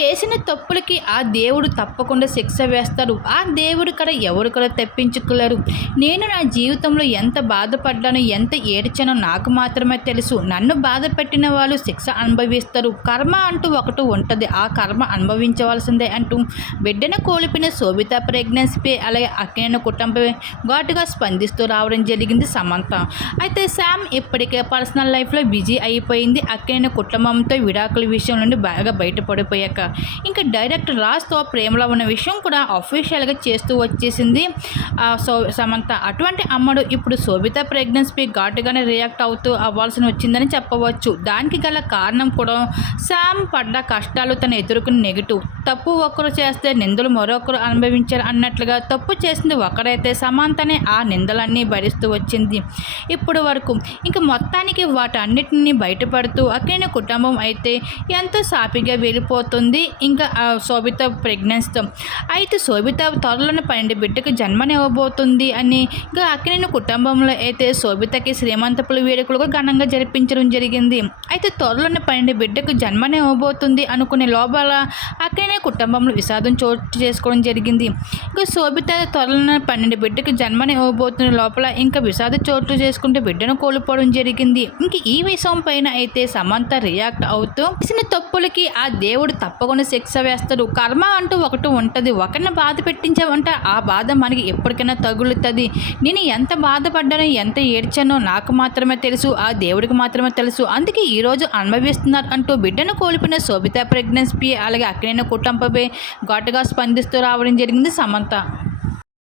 చేసిన తప్పులకి ఆ దేవుడు తప్పకుండా శిక్ష వేస్తారు. ఆ దేవుడు కడ ఎవరు కూడా తెప్పించుకోలేరు. నేను నా జీవితంలో ఎంత బాధపడ్డానో ఎంత ఏడ్చానో నాకు మాత్రమే తెలుసు. నన్ను బాధ పెట్టిన వాళ్ళు శిక్ష అనుభవిస్తారు. కర్మ అంటూ ఒకటి ఉంటుంది. ఆ కర్మ అనుభవించవలసిందే అంటూ బిడ్డను కోల్పోయిన శోభిత ప్రెగ్నెన్సీపై అలాగే అక్కిన కుటుంబమే ఘాటుగా స్పందిస్తూ రావడం జరిగింది సమంత. అయితే శామ్ ఇప్పటికే పర్సనల్ లైఫ్లో బిజీ అయిపోయింది. అక్కిన కుటుంబంతో విడాకుల విషయం నుండి బాగా బయటపడిపోయాక. ఇంకా డైరెక్ట్ రాజ్తో ప్రేమలో ఉన్న విషయం కూడా అఫీషియల్గా చేస్తూ వచ్చేసింది. ఆ సో సమంత అటువంటి అమ్మడు ఇప్పుడు శోభిత ప్రెగ్నెన్సీపై ఘాటుగానే రియాక్ట్ అవుతూ అవ్వాల్సి వచ్చిందని చెప్పవచ్చు. దానికి గల కారణం కూడా శామ్ పడ్డ కష్టాలు తను ఎదుర్కొన్న నెగిటివ్ తప్పు ఒకరు చేస్తే నిందలు మరొకరు అనుభవించారు అన్నట్లుగా తప్పు చేసింది ఒకరైతే సమాంతనే ఆ నిందలన్నీ భరిస్తూ వచ్చింది. ఇప్పుడు వరకు ఇంకా మొత్తానికి వాటన్నిటిని బయటపడుతూ అక్కిన కుటుంబం అయితే ఎంతో సాపిగా వెళ్ళిపోతుంది. ఇంకా ఆ శోభిత ప్రెగ్నెన్స్తో అయితే శోభిత త్వరలోనే పన్నెండు బిడ్డకు జన్మనివ్వబోతుంది అని ఇంకా అక్కినేని కుటుంబంలో అయితే శోభితకి శ్రీమంతపుల వేడుకలు కూడా ఘనంగా జరిపించడం జరిగింది. అయితే త్వరలోనే పన్నెండు బిడ్డకు జన్మనివ్వబోతుంది అనుకునే లోపల అక్కినేని కుటుంబంలో విషాదం చోటు చేసుకోవడం జరిగింది. ఇంకా శోభిత త్వరలోనే పన్నెండు బిడ్డకు జన్మనివ్వబోతున్న లోపల ఇంకా విషాద చోటు చేసుకుంటే బిడ్డను కోల్పోవడం జరిగింది. ఇంక ఈ విషయం పైన అయితే సమంత రియాక్ట్ అవుతూ చేసిన తప్పులకి ఆ దేవుడు తప్పకుండా శిక్ష వేస్తారు. కర్మ అంటూ ఒకటి ఉంటుంది. ఒకరిని బాధ పెట్టించామంటే ఆ బాధ మనకి ఎప్పటికైనా తగులుతుంది. నేను ఎంత బాధపడ్డానో ఎంత ఏడ్చానో నాకు మాత్రమే తెలుసు. ఆ దేవుడికి మాత్రమే తెలుసు. అందుకే ఈరోజు అనుభవిస్తున్నారు అంటూ బిడ్డను కోల్పోయిన శోభిత ప్రెగ్నెన్సీ అలాగే అక్కడైన కుటుంబపై ఘాటుగా స్పందిస్తూ రావడం జరిగింది సమంత.